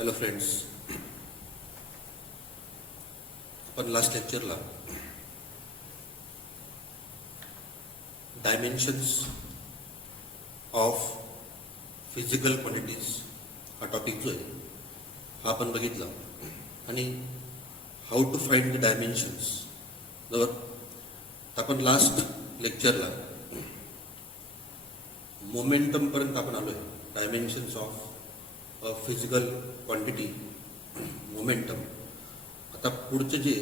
Hello friends, आपण last लेक्चरला dimensions of physical quantities हा टॉपिक जो आहे हा आपण बघितला आणि how to find the dimensions बरोबर. आपण लास्ट लेक्चरला मोमेंटमपर्यंत आपण आलो आहे. Dimensions of physical quantity momentum. आता पुढचे जे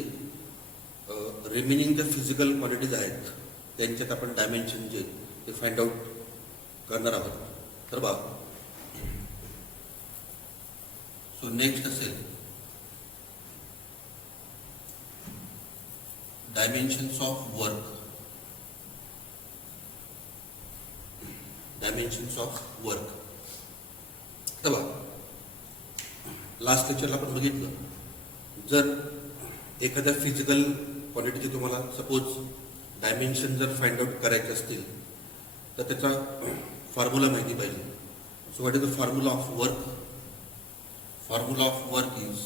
रिमेनिंग जे फिजिकल क्वांटिटीज आहेत त्यांच्यात आपण डायमेन्शन जे ते फाइंड आउट करणार आहोत. तर बा सो नेक्स्ट असेल dimensions of work. Dimensions of work. तर बा लास्ट लेक्चरला आपण बघितलं, जर एखाद्या फिजिकल क्वांटिटीचे तुम्हाला सपोज डायमेन्शन जर फाइंड आउट करायचे असतील तर त्याचा फॉर्म्युला माहिती पाहिजे. So what is the formula of work? Formula of work is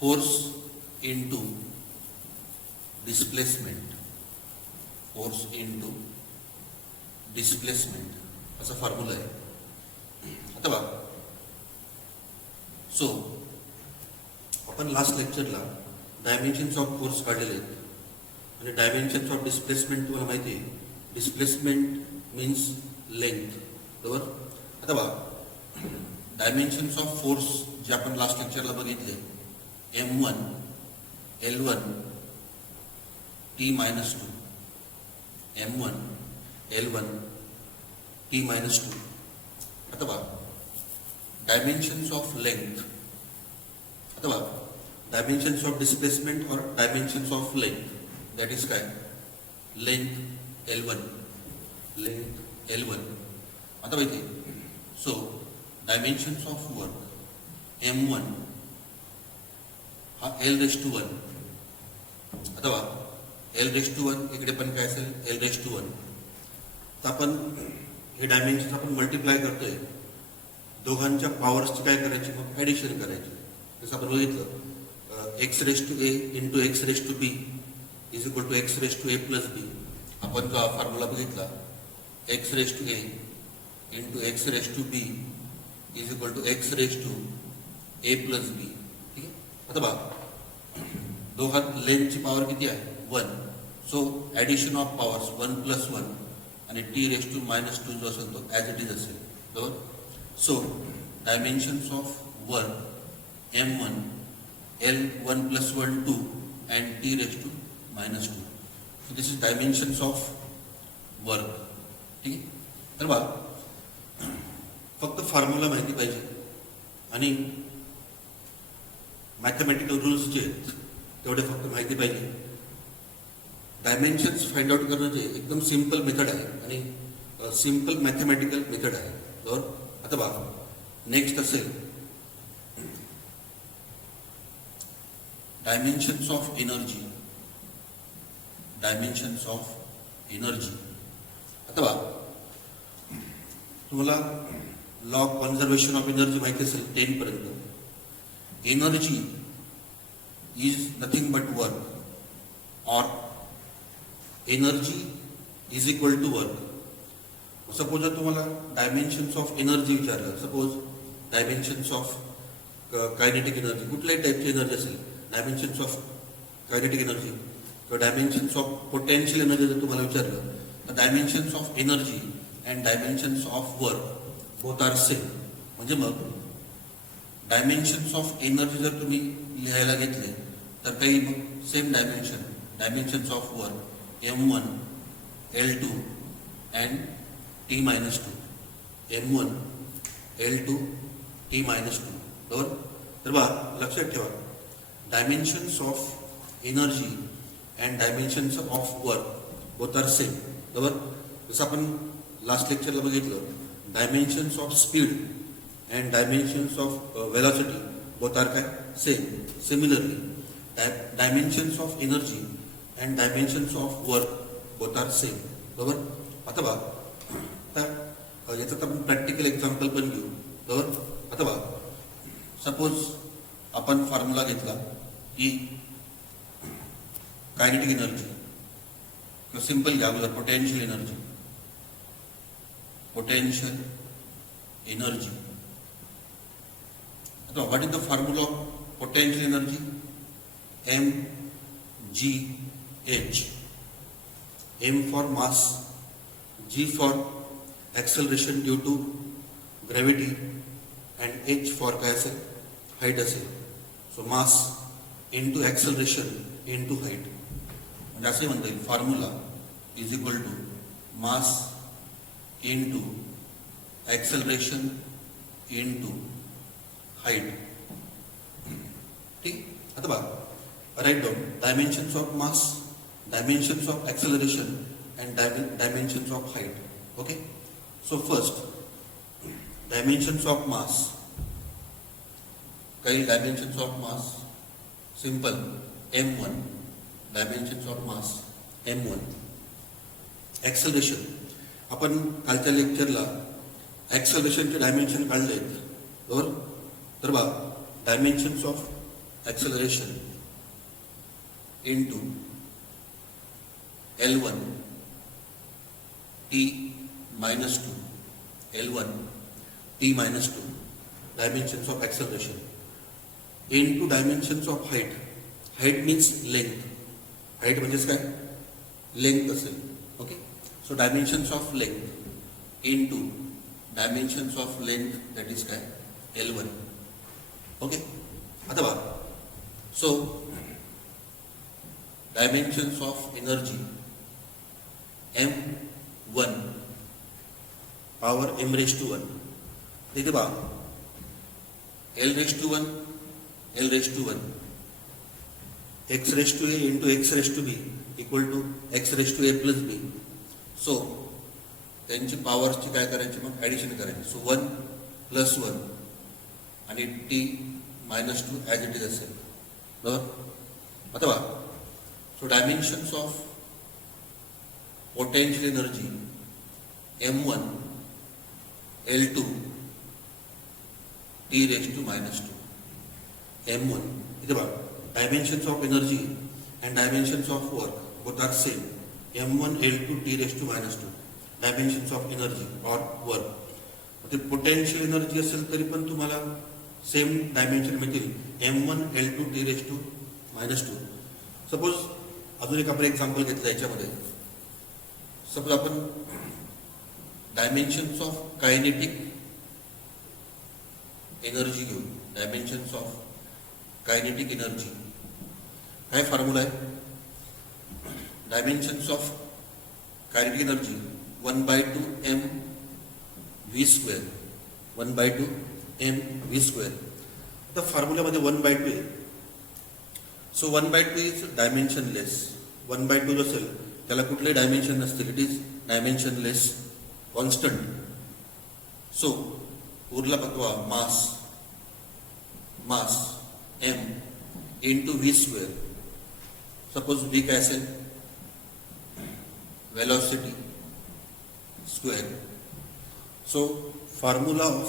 force into displacement. Force into displacement असा फॉर्म्युला आहे. आता बघा, सो आपण लास्ट लेक्चरला डायमेन्शन्स ऑफ फोर्स काढलेले आहेत आणि डायमेन्शन्स ऑफ डिस्प्लेसमेंट तुम्हाला माहिती आहे. डिस्प्लेसमेंट मीन्स लेंथ बरोबर. आता बघा, डायमेन्शन्स ऑफ फोर्स जे आपण लास्ट लेक्चरला बघितले M1 L1 T-2. M1 L1 T-2. आता बघा, डायमेन्शन्स ऑफ लेंथ. आता बघा, डायमेन्शन्स ऑफ डिस्प्लेसमेंट और dimensions of length that is काय? Length L1. Length L1. आता माहिती. So dimensions of work M1 हा L1. आता बघा, L1 इकडे पण काय असेल L1. तर आपण हे डायमेन्शन आपण मल्टिप्लाय करतोय, दोघांच्या पॉवर्सची काय करायची, मग ॲडिशन करायची. जसं आपण बघितलं x⁴a into x⁴b is equal to x⁴a plus b. आपण जो फॉर्म्युला बघितला x⁴a into x⁴b is equal to x⁴a plus b. ठीक आहे. आता बघा, दोघांत लेंथची पॉवर किती आहे? 1. सो ॲडिशन ऑफ पॉवर्स 1 + 1 आणि T⁻² जो असेल तो ॲज इट इज असेल बरोबर. So dimensions of work M1 L1 + 1 2 and T⁻². So this is dimensions of work. ठीक आहे. तर बघा, फक्त फॉर्म्युला माहिती पाहिजे आणि मॅथमॅटिकल रूल्स जे आहेत तेवढे फक्त माहिती पाहिजे. डायमेन्शन्स फाइंड आउट करणं जे एकदम सिम्पल मेथड आहे आणि सिम्पल मॅथमॅटिकल मेथड आहे बरोबर. आता बघा, नेक्स्ट असेल dimensions of energy. Dimensions of energy. आता बघा, तुम्हाला law of conservation of energy माहिती असेल 10 पर्यंत. Energy is nothing but work और energy is equal to work. Suppose जर तुम्हाला डायमेन्शन्स ऑफ एनर्जी विचारलं, suppose dimensions of kinetic energy, कुठल्याही टाईपची एनर्जी असेल, डायमेन्शन्स ऑफ कायनेटिक एनर्जी किंवा डायमेन्शन्स ऑफ पोटेन्शियल एनर्जी जर तुम्हाला विचारलं तर dimensions of energy and dimensions of work both are same. म्हणजे मग डायमेन्शन्स ऑफ एनर्जी जर तुम्ही लिहायला घेतले तर काही मग same dimension, dimensions of work M1 L2 and T-2. M1 L2 T-2 बरोबर. तर बघा, लक्षात ठेवा, dimensions of energy and dimensions of work both are same बरोबर. जसं आपण लास्ट लेक्चरला बघितलं, dimensions of speed and dimensions of velocity both are काय? Same. Similarly dimensions of energy and dimensions of work both are same बरोबर. आता बघा, आता याच्यात आपण प्रॅक्टिकल एक्झाम्पल पण घेऊ बरोबर. आता बघा, सपोज आपण फॉर्म्युला घेतला की कायनेटिक एनर्जी किंवा सिंपल घ्या अगोदर पोटेन्शियल एनर्जी. आता what is the formula of potential energy? mgh. m for mass, g for acceleration due to gravity and h for काय असेल? height असेल. So mass into acceleration into height. म्हणजे असे म्हणता येईल formula is equal to mass into acceleration into height. ठीक. आता बघा, write down dimensions of mass, dimensions of acceleration and dimensions of height. Okay. So first dimensions of mass. काही dimensions of mass simple m1. Dimensions of mass m1. Acceleration आपण कालच्या लेक्चरला ॲक्सलरेशनचे dimension काढले आहेत बरोबर. तर बघा dimensions of acceleration into L1 t minus 2 L1 t minus 2 dimensions of acceleration into dimensions of height. Height means length. Height म्हणजेच काय? Length असेल. Okay. So dimensions of length into dimensions of length that is काय? L1. Okay. आता बघा, so dimensions of energy m1 power m⁻⁴. इथे बघा l⁻⁴ l⁻⁴ x⁻a into x⁻b equal to x⁻a plus b. So त्यांची पॉवरची काय करायची मग ॲडिशन करायची. सो 1 + 1 आणि t - 2 ॲज इट इज असेल बरोबर. आता बघा, so dimensions of potential energy m1 L2 t⁻². m1 इथे बघा dimensions of energy and dimensions of work both are same. m1 L2 t⁻². Dimensions of energy or work. ते potential energy असेल तरी पण तुम्हाला सेम डायमेन्शन मिळतील m1 L2 t⁻². Suppose अजून एक आपण एक्झाम्पल घेतलं याच्यामध्ये. सपोज आपण डायमेन्शन्स ऑफ कायनेटिक एनर्जी घेऊ. डायमेन्शन्स ऑफ कायनेटिक एनर्जी काय फॉर्म्युला आहे? Dimensions of kinetic energy 1/2 mv². 1/2 mv². तर फॉर्म्युल्यामध्ये 1/2 आहे. So 1/2 is dimensionless. 1/2 जो असेल त्याला कुठले डायमेन्शन नसतील. It is dimensionless constant. So उरला बघा mass m into v². Suppose v काय असेल? Velocity square. So formula of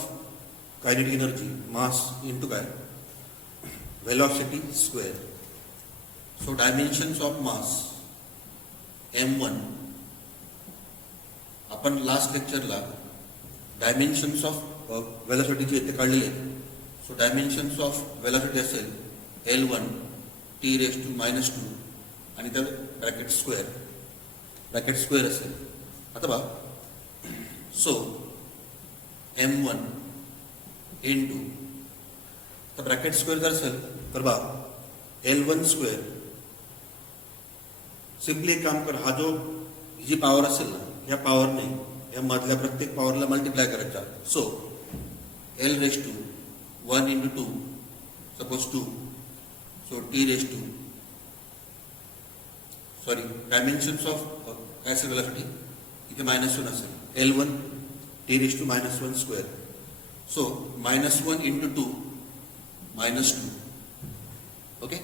kinetic energy mass into काय? Velocity square. So dimensions of mass m1. आपण लास्ट लेक्चरला डायमेन्शन्स ऑफ वेलॉसिटीचे इथे काढलेले. सो डायमेन्शन्स ऑफ वेलॉसिटी असेल L1 t⁻² आणि त्या ब्रॅकेट स्क्वेअर असेल. आता बघा, सो m1 इंटू तर ब्रॅकेट स्क्वेअर जर असेल तर बघा L1². सिम्पली एक काम कर, हा जो जी पॉवर असेल ना या पॉवरने या मधल्या प्रत्येक पॉवरला मल्टिप्लाय करायचा. So l⁻1 into 2 suppose 2. So dimensions of काय असेल वेलॉसिटी इथे -1 असेल. L1 t⁻². So -1 into 2 -2. Okay.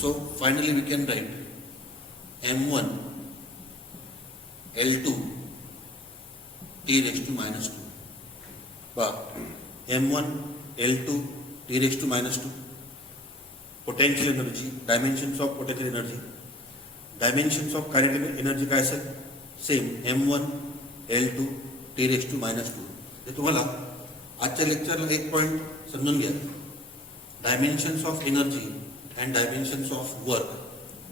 So finally we can write m1 L2 t⁻². बघा m1 L2 T raise to minus two. Potential energy, dimensions of potential energy, dimensions of kinetic energy काय असेल? Same M1 L2 T raise to minus two. हे तुम्हाला आजच्या लेक्चरला एक point समजून घ्या. Dimensions of energy and dimensions of work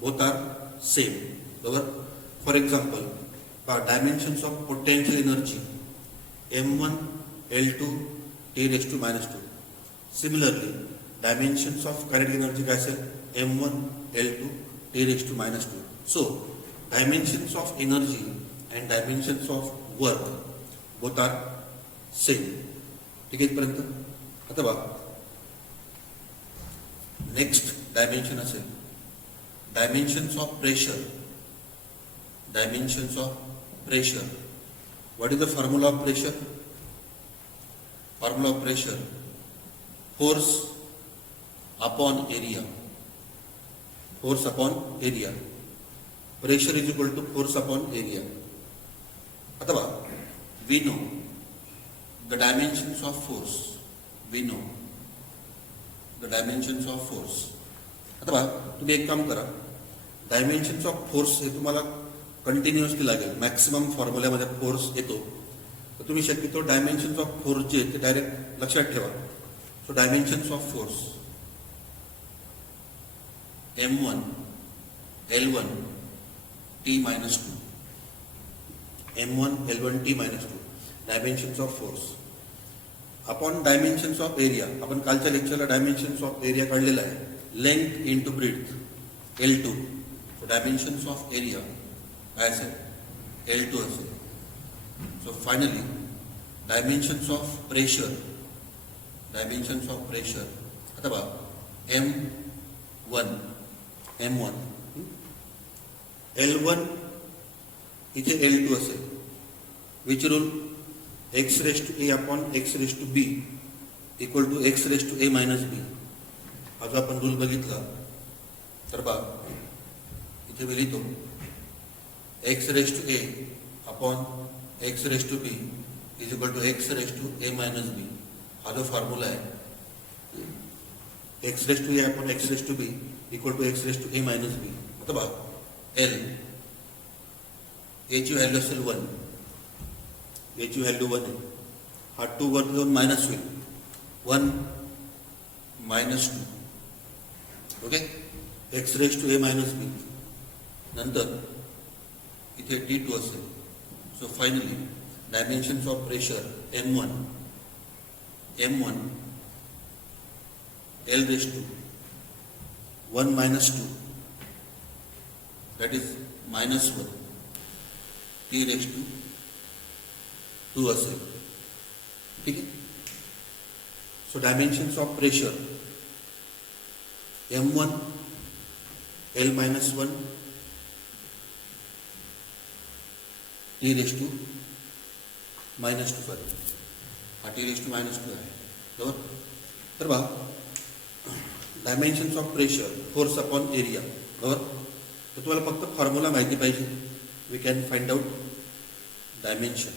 both are same. बरोबर. For example dimensions of potential energy M1 L2 T raise to minus two. Similarly dimensions of kinetic energy काय असेल? M1 L2 T raise to minus two. So dimensions of energy and dimensions of work both are same. ठीक आहे इथपर्यंत. आता बघा next dimension असेल dimensions of pressure. Dimensions of pressure. What is the formula of pressure? Formula of pressure force upon area. Force upon area. Pressure is equal to force upon area. आता बघा we know the dimensions of force. We know the dimensions of force. आता बघा तुम्ही एक काम करा. Dimensions of force हे तुम्हाला कंटिन्युअसली लागेल. मॅक्सिमम फॉर्म्युल्यामध्ये फोर्स येतो. तर तुम्ही शक्यतो डायमेन्शन्स ऑफ फोर्स जे ते डायरेक्ट लक्षात ठेवा. So dimensions of force M1 L1 T minus 2. M1 L1 T minus 2. Dimensions of force upon dimensions of area. आपण कालच्या लेक्चरला डायमेन्शन्स ऑफ एरिया काढलेला आहे. Length into breadth L2. So dimensions of area काय असेल? L2 असेल. So finally dimensions of pressure. Dimensions of pressure. आता बघा M1 L1 इथे L2 असेल. Which rule? X raise two a upon x raise two b equal to x raise two a minus b. हा जो आपण rule बघितला तर बा इथे मी लिहितो x raise two a upon x raise two b is equal to x raise two a minus b. हा जो फॉर्म्युला आहे x raise two a upon x raise two b equal to x raise two a minus b. आता बा L एची value असेल 1. याची value 1 आहे. हा 2 वर जाऊन मायनस होईल. 1 minus 2. Okay. X raise two a minus b. नंतर इथे T2 असेल. So finally dimensions of pressure M1 L raise two 1 minus 2 that is minus 1 T raise two 2 असेल. ठीक आहे. So dimensions of pressure M1 L minus 1 T raise to minus 2 sorry हा T raise to minus 2 आहे. बरोबर. तर बघा dimensions of pressure force upon area. बरोबर. तर तुम्हाला फक्त फॉर्म्युला माहिती पाहिजे. We can find out dimension.